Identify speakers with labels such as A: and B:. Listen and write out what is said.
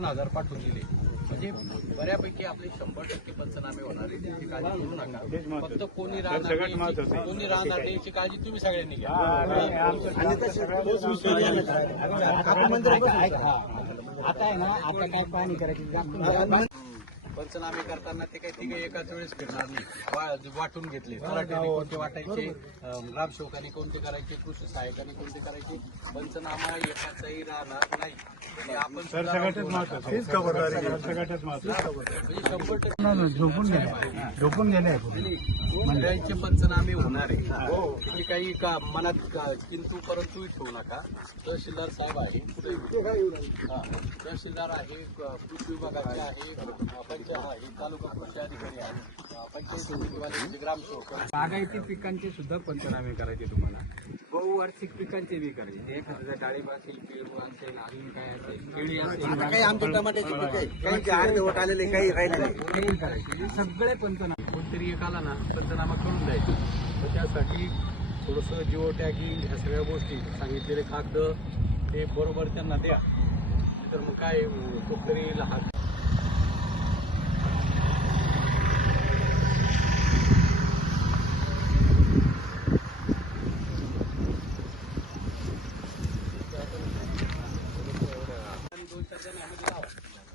A: 52,000 पाठवून दिले. म्हणजे बऱ्यापैकी आपले 100% पंचनामे होणार आहे, त्याची काळजी करू नका. फक्त कोणी राहणार नाही याची काळजी तुम्ही सगळ्यांनी घ्या.
B: आता आहे ना, आता काय पाणी करायची
A: पंचनामे करताना ते काही तिघे एकाच वेळेस फिरणार नाही. वाटून घेतले, तलाठ्याने कोणते वाटायचे, ग्रामसेवकांनी कोणते करायचे, कृषी सहाय्यकांनी कोणते करायचे. पंचनामा एकाचाही राहणार नाही. आणि आपण
B: झोपून गेले
A: मंडळांचे पंचनामे होणार आहे. तुम्ही काही मनात किंतु परंतु ठेवू नका. तहसीलदार साहेब आहे, तहसीलदार आहे, कृषी विभागाचे आहे, पंचायत आहे, तालुका कृषी अधिकारी आहे, पंचायत समितीवाले, ग्रामसेवक.
B: बागायती पिकांचे सुद्धा पंचनामे करायचे तुम्हाला. बहुवार्षिक पिकांचे बी करायचे. एखाद्या डाळिंब असेल, पेरू असेल, अजून काय असेल, केळी असेल, काही आमचे टमाट्याचे पीक आहे, काही अर्धवट आलेले, काही राहिले करायचे. सगळे पंचनामे.
A: कोणतरी एक आला ना पंचनामा करून द्यायचा. तर त्यासाठी थोडंसं जिओ टॅगिंग ह्या सगळ्या गोष्टी सांगितलेले कागद ते बरोबर त्यांना द्या. तर मग काय कुठतरी लहान दोन 4 जण आम्ही लावा.